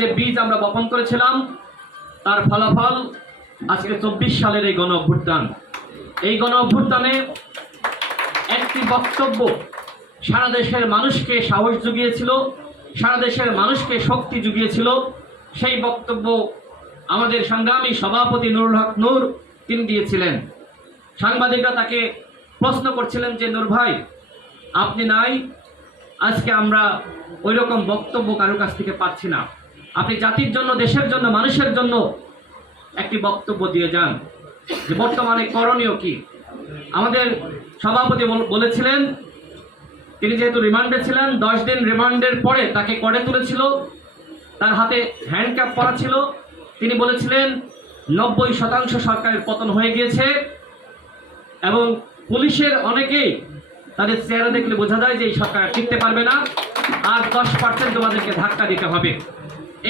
যে বীজ আমরা বপন করেছিলাম তার ফলাফল আজকে 24 সালের এই গণ অভ্যুত্থান। এই গণ অভ্যুত্থানে একটি বক্তব্য সারা দেশের মানুষকে সাহস জুগিয়েছিল, সারা দেশের মানুষকে শক্তি জুগিয়েছিল। সেই বক্তব্য আমাদের সংগ্রামী সভাপতি নুরুল হক নূর তিনি দিয়েছিলেন। সাংবাদিকরা তাকে প্রশ্ন করছিলেন যে নূর ভাই আপনি নাই, আজকে আমরা ওই রকম বক্তব্য কারোর কাছ থেকে পাচ্ছি না, আপনি জাতির জন্য, দেশের জন্য, মানুষের জন্য একটি বক্তব্য দিয়ে যান যে বর্তমানে করণীয় কি। আমাদের সভাপতি বলেছিলেন, তিনি যেহেতু রিমান্ডে ছিলেন, 10 দিন রিমান্ডের পরে তাকে কোর্টে তুলেছিল, তার হাতে হ্যান্ডকাপ পরা ছিল। তিনি বলেছিলেন 90% সরকারের পতন হয়ে গিয়েছে এবং পুলিশের অনেকেই তাদের চেহারা দেখলে বোঝা যায় যে এই সরকার টিকতে পারবে না, আর 10% তোমাদেরকে ধাক্কা দিতে হবে।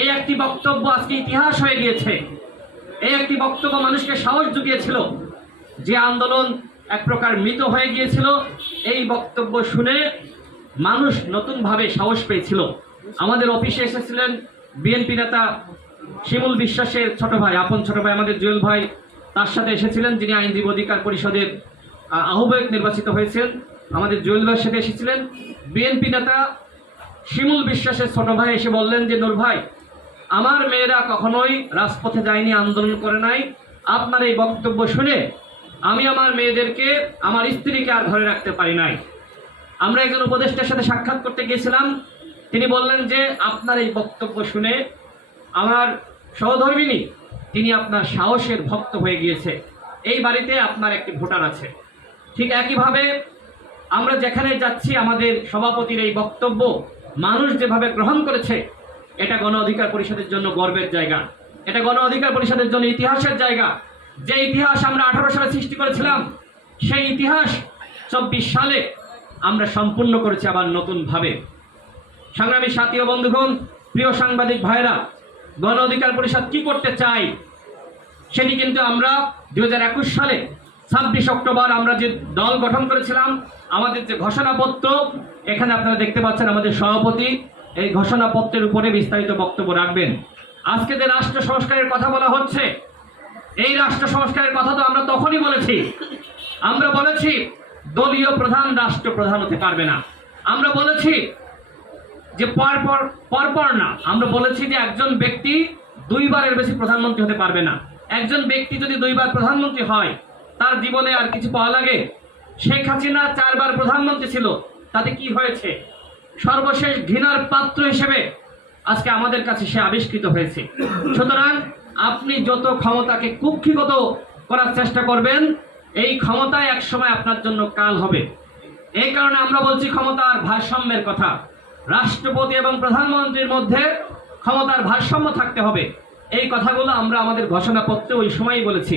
এই একটি বক্তব্য আজকে ইতিহাস হয়ে গিয়েছে। এই একটি বক্তব্য মানুষকে সাহস জুগিয়েছিল। যে আন্দোলন এক প্রকার মৃত হয়ে গিয়েছিল, এই বক্তব্য শুনে মানুষ নতুনভাবে সাহস পেয়েছিল। আমাদের অফিসে এসেছিলেন বিএনপি নেতা শিমুল বিশ্বাসের ছোট ভাই, আপন ছোট ভাই আমাদের জুয়েল ভাই, তার সাথে এসেছিলেন, যিনি আইনজীবী অধিকার পরিষদের আহ্বায়ক নির্বাচিত হয়েছেন। আমাদের জুয়েল ভাইয়ের সাথে এসেছিলেন বিএনপি নেতা শিমুল বিশ্বাসের ছোট ভাই। এসে বললেন যে নূর ভাই, আমার মেয়েরা কখনোই রাজপথে যায়নি, আন্দোলন করে নাই, আপনার এই বক্তব্য শুনে আমি আমার মেয়েদেরকে, আমার স্ত্রীকে আর ঘরে রাখতে পারি নাই। আমরা একজন উপদেষ্টার সাথে সাক্ষাৎ করতে গিয়েছিলাম, তিনি বললেন যে আপনার এই বক্তব্য শুনে আমার সহধর্মিনী তিনি আপনার সাহসের ভক্ত হয়ে গিয়েছে, এই বাড়িতে আপনার একটি ভোটার আছে। ঠিক একইভাবে আমরা যেখানে যাচ্ছি আমাদের সভাপতির এই বক্তব্য মানুষ যেভাবে গ্রহণ করেছে, এটা গণ অধিকার পরিষদের জন্য গর্বের জায়গা, এটা গণ অধিকার পরিষদের জন্য ইতিহাসের জায়গা। যে ইতিহাস আমরা 18 সালে সৃষ্টি করেছিলাম, সেই ইতিহাস 24 সালে আমরা সম্পূর্ণ করেছি আবার নতুনভাবে। সংগ্রামী সাথী ও বন্ধুগণ, প্রিয় সাংবাদিক ভাইরা, গণ অধিকার পরিষদ কি করতে চাই সেটি কিন্তু আমরা 2021 সালে 26 অক্টোবর আমরা যে দল গঠন করেছিলাম, আমাদের যে ঘোষণাপত্র, এখানে আপনারা দেখতে পাচ্ছেন আমাদের সভাপতি এই ঘোষণাপত্রের উপরে বিস্তারিত বক্তব্য রাখবেন। আজকে যে রাষ্ট্র সংস্কারের কথা বলা হচ্ছে, এই রাষ্ট্র সংস্কারের কথা তো আমরা তখনই বলেছি। আমরা বলেছি দলীয় প্রধান রাষ্ট্র প্রধান হতে পারবে না। আমরা বলেছি যে পরপর না, আমরা বলেছি যে একজন ব্যক্তি 2 বারের বেশি প্রধানমন্ত্রী হতে পারবে না। একজন ব্যক্তি যদি 2 বার প্রধানমন্ত্রী হয়, তার জীবনে আর কিছু পাওয়া লাগে? শেখ হাসিনা 4 বার প্রধানমন্ত্রী ছিল, তাতে কি হয়েছে? সর্বশেষ ঘৃণার পাত্র হিসেবে আজকে আমাদের কাছে সে আবিষ্কৃত হয়েছে। সুতরাং আপনি যত ক্ষমতাকে কুক্ষিগত করার চেষ্টা করবেন, এই ক্ষমতায় একসময় আপনার জন্য কাল হবে। এই কারণে আমরা বলছি ক্ষমতার ভারসাম্যের কথা। রাষ্ট্রপতি এবং প্রধানমন্ত্রীর মধ্যে ক্ষমতার ভারসাম্য থাকতে হবে। এই কথাগুলো আমরা আমাদের ঘোষণাপত্রে ওই সময়ই বলেছি।